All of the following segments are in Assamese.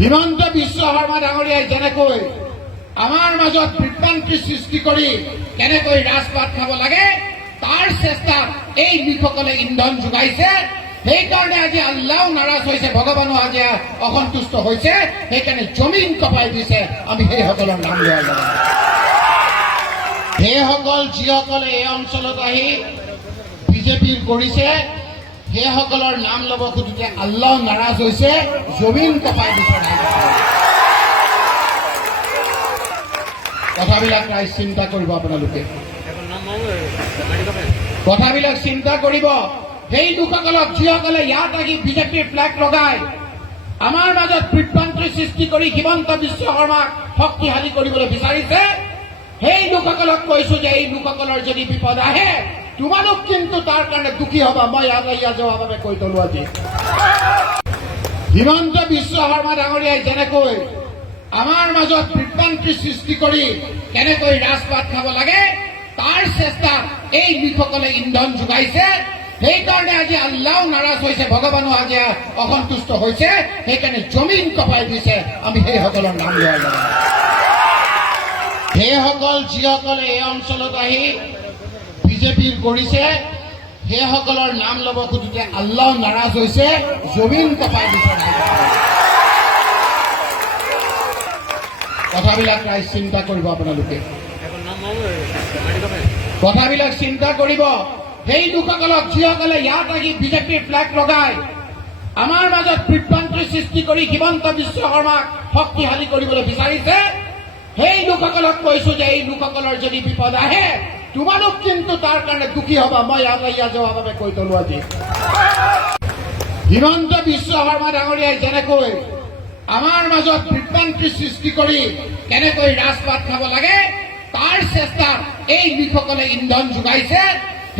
হিমন্ত বিশ্ব শৰ্মা ডাঙৰীয়াই যেনেকৈ আমাৰ মাজত বিভ্ৰান্তি সৃষ্টি কৰি কেনেকৈ ৰাজপাট খাব লাগে তাৰ চেষ্টাত এই লোকসকলে ইন্ধন যোগাইছে। সেইকাৰণে আজি আল্লাহও নাৰাজ হৈছে, ভগৱানো আজি অসন্তুষ্ট হৈছে। সেইকাৰণে জমিন কপাই দিছে। আমি সেইসকলৰ নাম লোৱা যাব। সেইসকল যিসকলে এই অঞ্চলত আহি বিজেপিৰ কৰিছে সেইসকলৰ নাম ল'ব খোজোতে আল্লাহ নাৰাজ হৈছে, জমিন কপাই দিছে। কথাবিলাক ৰাইজ চিন্তা কৰিব। আপোনালোকে কথাবিলাক চিন্তা কৰিব। সেই লোকসকলক যিসকলে ইয়াত আহি বিজেপিৰ ফ্লেগ লগাই আমাৰ মাজত বিভ্ৰান্তি সৃষ্টি কৰি হিমন্ত বিশ্ব শৰ্মাক শক্তিশালী কৰিবলৈ বিচাৰিছে, সেই লোকসকলক কৈছো যে এই লোকসকলৰ যদি বিপদ আহে তোমালোক কিন্তু তাৰ কাৰণে দুখী হবা। মই ইয়াত যোৱাভাৱে কৈ তলো আজি। হিমন্ত বিশ্ব শৰ্মা ডাঙৰীয়াই যেনেকৈ আমাৰ মাজত বিভ্ৰান্তি সৃষ্টি কৰি কেনেকৈ ৰাজপাট খাব লাগে তাৰ চেষ্টাত এই লোকসকলে ইন্ধন যোগাইছে। সেইকাৰণে আজি আল্লাহও নাৰাজ হৈছে, ভগৱানো আজি অসন্তুষ্ট হৈছে। সেইকাৰণে জমিন কপাই দিছে। আমি সেইসকলৰ নাম লোৱা যাব। সেইসকল যিসকলে এই অঞ্চলত আহি বিজেপিৰ কৰিছে সেইসকলৰ নাম ল'ব খোজোতে আল্লাহ নাৰাজ হৈছে, জমিন কপাই দিছে। কথাবিলাক ৰাইজ চিন্তা কৰিব। আপোনালোকে কথাবিলাক চিন্তা কৰিব। সেই লোকসকলক যিসকলে ইয়াত আহি বিজেপিৰ ফ্লেগ লগাই আমাৰ মাজত বিভ্ৰান্তি সৃষ্টি কৰি হিমন্ত বিশ্ব শৰ্মাক শক্তিশালী কৰিবলৈ বিচাৰিছে, সেই লোকসকলক কৈছো যে এই লোকসকলৰ যদি বিপদ আহে তোমালোক কিন্তু তাৰ কাৰণে দুখী হবা। মই ইয়াত যোৱাভাৱে কৈ তলো আজি। হিমন্ত বিশ্ব শৰ্মা ডাঙৰীয়াই যেনেকৈ আমাৰ মাজত বিভ্ৰান্তি সৃষ্টি কৰি কেনেকৈ ৰাজপাট খাব লাগে তাৰ চেষ্টাত এই লোকসকলে ইন্ধন যোগাইছে।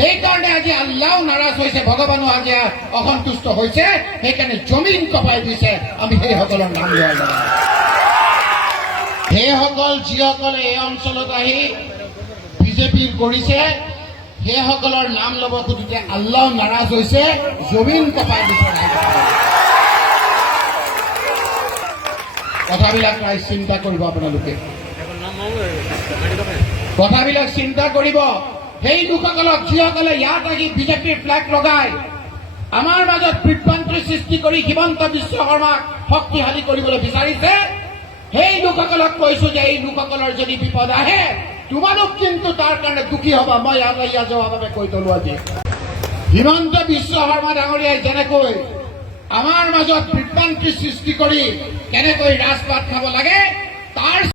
সেইকাৰণে আজি আল্লাহও নাৰাজ হৈছে, ভগৱানো আজি অসন্তুষ্ট হৈছে। সেইকাৰণে জমিন কপাই দিছে। আমি সেইসকলৰ নাম লোৱা যাব। সেইসকল যিসকলে এই অঞ্চলত আহি বিজেপিৰ কৰিছে সেইসকলৰ নাম ল'ব খোজোতে আল্লাহ নাৰাজ হৈছে, জমিন কপাই দিছে। কথাবিলাক ৰাইজ চিন্তা কৰিব। আপোনালোকে কথাবিলাক চিন্তা কৰিব। সেই লোকসকলক যিসকলে ইয়াত আহি বিজেপিৰ ফ্লেগ লগাই আমাৰ মাজত বিভ্ৰান্তি সৃষ্টি কৰি হিমন্ত বিশ্ব শৰ্মাক শক্তিশালী কৰিবলৈ বিচাৰিছে, সেই লোকসকলক কৈছো যে এই লোকসকলৰ যদি বিপদ আহে তোমালোক কিন্তু তাৰ কাৰণে দুখী হবা। মই ইয়াত যোৱাভাৱে কৈ তলো আজি। হিমন্ত বিশ্ব শৰ্মা ডাঙৰীয়াই যেনেকৈ আমাৰ মাজত বিভ্ৰান্তি সৃষ্টি কৰি কেনেকৈ ৰাজপাট খাব লাগে তাৰ